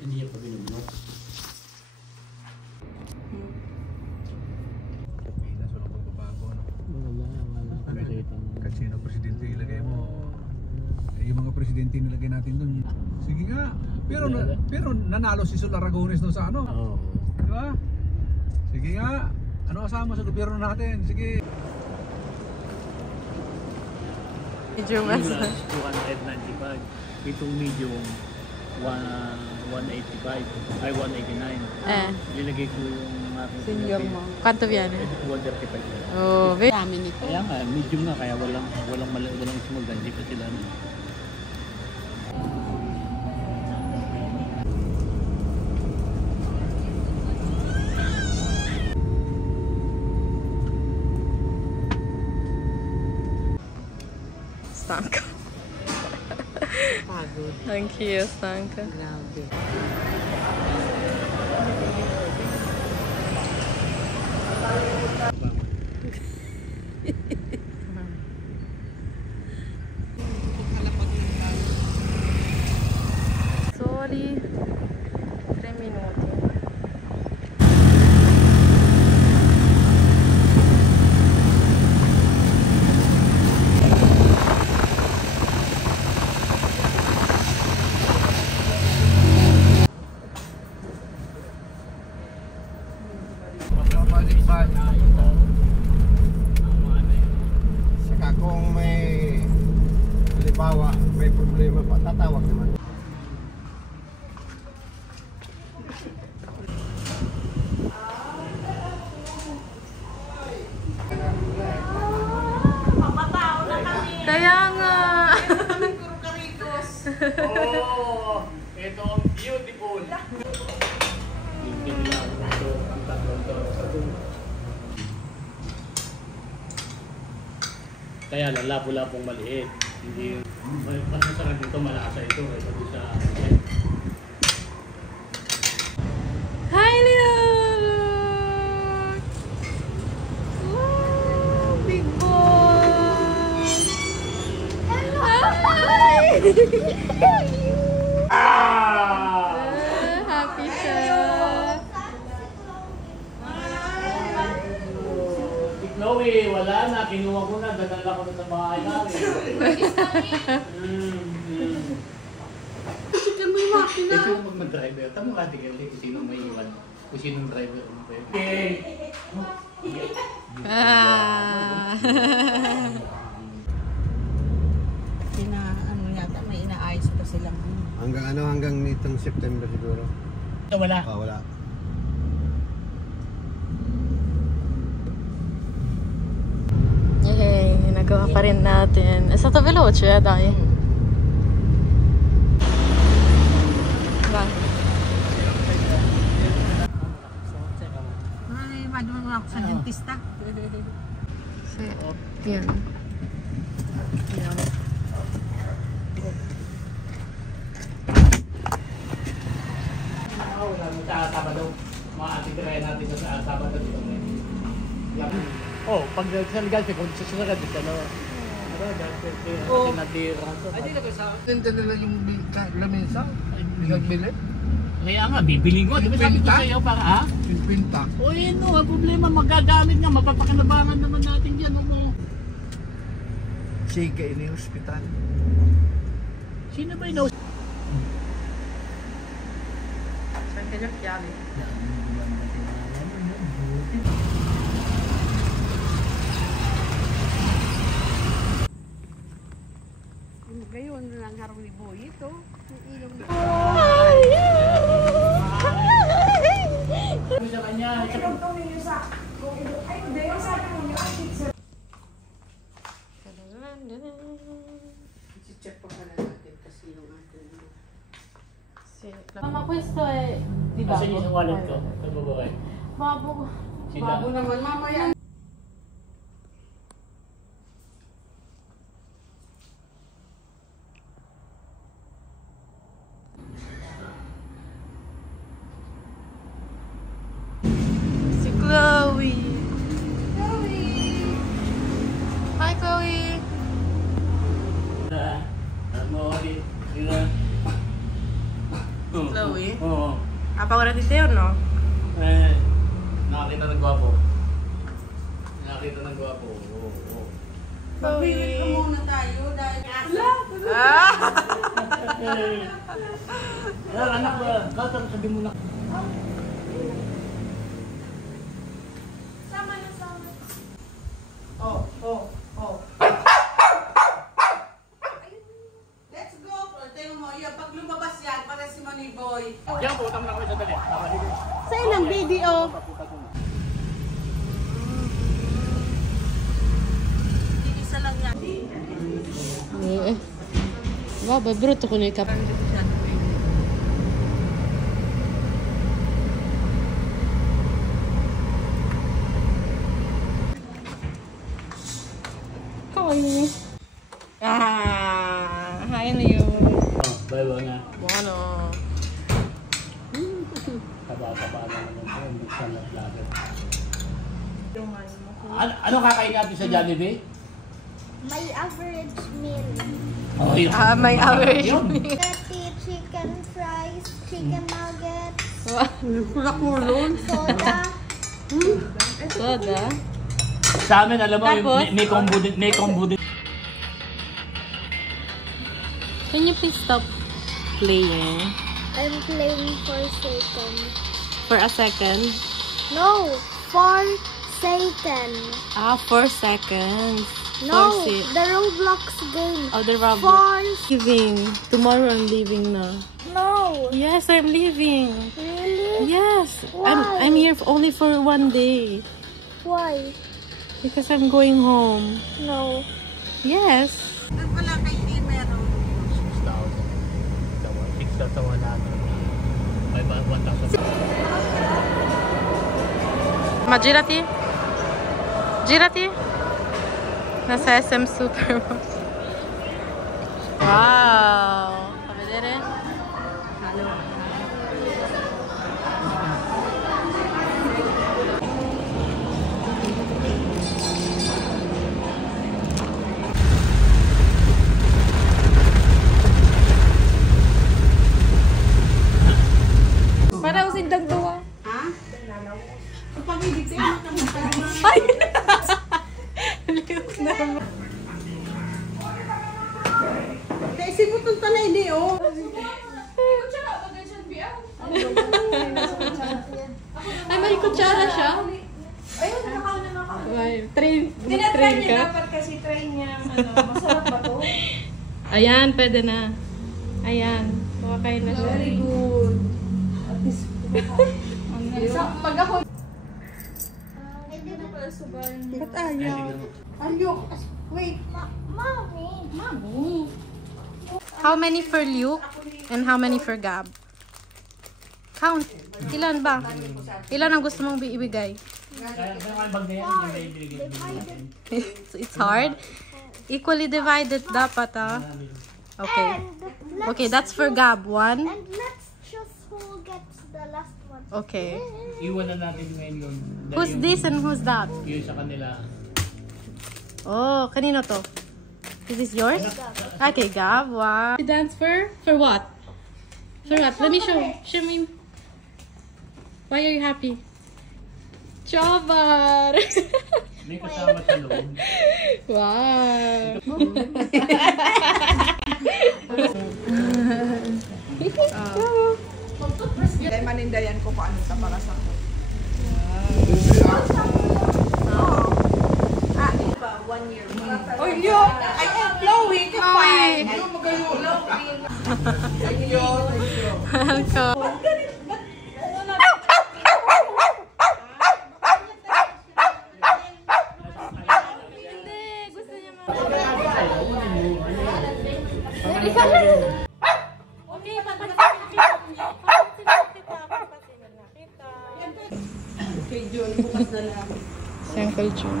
Hindi niya pa binubunok. Pinas, walang pagbabago, no? Wala. Kahit sino presidente ilagay mo, yung mga presidente nilagay natin dun. Sige nga, pero nanalo si Sol Aragones doon sa ano. Oo. Di ba? Sige nga, ano kasama sa gobyerno natin? Sige. Medyo mas. 295. Itong medium, 185. Ay, 189. Nilagay ko yung aking Senior mo. Kanto yan? 135. Oh, very dami nito. Kaya nga, medium nga, kaya walang small, hindi pa sila ano. Stanka. Pagod. Thank you, Stanka. Grabe. Sorry. 3 minuti. Saka kung may halimbawa, may problema pa, tatawag naman. Kaya nga. Oh, ito ang beautiful. Kaya lang labo-labong maliit. Hindi mas masarap dito, malasa ito. Ito sa Hi, Leon! Wow, big boy! Hi! Happy siya. Si Chloe, wala na. Kinuha ko na. Dadala ko na sa bahay namin. Kasi mo yung makina. Ito yung mag-driver. Tamo ka, tigil. Kung sino may iwan. Kung sinong driver. Okay. Ano yata, may inaayos pa silang Hanggang nitong September siguro. Ito wala. Wala. Yay, nagawa pa rin natin. È stato veloce, dai. Vai. Ay, madungan mo ako sa dentista. Sì, bien. Vediamo. Wala mo sa Sabado. Maatitirayan natin sa Sabado dito. Oh, pag sa legal kung susunod dito ano. Natira. Ay, di na sa. Tinta nila yung lamesa, nagbili. Kaya nga, bibili ko. Di ba sabi ko sa iyo para ha? Pinta. O yun o, ang problema, magagamit nga, mapapakinabangan naman natin yan. Ano? Sige, ini hospital. Sino ba yun? C'è anche gli occhiali. Ngayon lang harap ni Boy ito. Yung ilong na. Sa kanya. I-check pa pala natin kasi yung atin. Sì. Ma questo è di Kasi babbo. yung wallet ko. Ito babae. Babbo. Bago naman mamaya. Si Chloe. Hi, Chloe. paura di te o no? Nakakita ng gwapo. Nakakita ng gwapo. Oo. Mag-period ka muna tayo dahil Anak ba? Kalsang sabi mo na. sama na sama. Let's go. Tingnan mo, yan, pag lumabas yan, para si Maniboy. Diyan po, utang na kami sa dali. Sa ilang video. Isa lang yan. Vabbè, è brutto con il capo. Kawai. Ah, hai Leo. Bye-bye na. Buono. Taba-taba na naman po. Buksan na vlogger. Ano kakain natin sa Jollibee? My average meal. Oh, yun. Ah, may average. Spaghetti, chicken fries, chicken nuggets, soda. Soda. Sa amin, alam mo, Tapos? may combo din. Can you please stop playing I'm playing for Satan. for a second? No, for Satan. Ah, 4 seconds. No, For si- the Roblox game. Oh, the Roblox. For Leaving. Tomorrow I'm leaving na. no, Yes, I'm leaving. really? Yes. Why? I'm here only for 1 day. Why? Because I'm going home. No. Yes. Doon pala kay Lee meron. 6,000. 6,000 natin. May 1,000. Ma girati. Girati. Nasa SM Supermall. Wow. A vedere. Para using dagdawa. Ha? Kapag hindi tayo nakamutay. Ay! Kasi mo itong tanay ni, oh. Ay, may kutsara siya. Ayun, nakakaw na. Ay, train ka. Dapat kasi try niya. Masarap ba to? Ayan, pwede na. Ayan, makakain na siya. Very good. At least, pag ako... Ba't ayaw? Ayaw. Wait. Mommy. How many for Luke and how many for Gab? Count. Ilan ba? Ilan ang gusto mong ibigay? Kaya kayo bag na yan, yung may ibigay natin. It's hard. Equally divided dapat Okay. Okay, that's for Gab. 1. And let's choose who gets the last one. Okay. Iwan na natin ngayon yun. Dahil Who's yung- this and who's that? Yun sa kanila. Oh, kanino to? Is this yours? Okay, Gab. Wow. You dance for what? For what? Let me show. Show me. Why are you happy? Chobar! May kasama sa loob. Wow. Dahil manindayan ko kung ano sa para sa ko. Oh, yo! I am Chloe! Chloe. Ano magayo? Welcome. Hindi, gusto niya Okay, papansin kita. Okay, Jun, bukas na lang. Si Uncle June.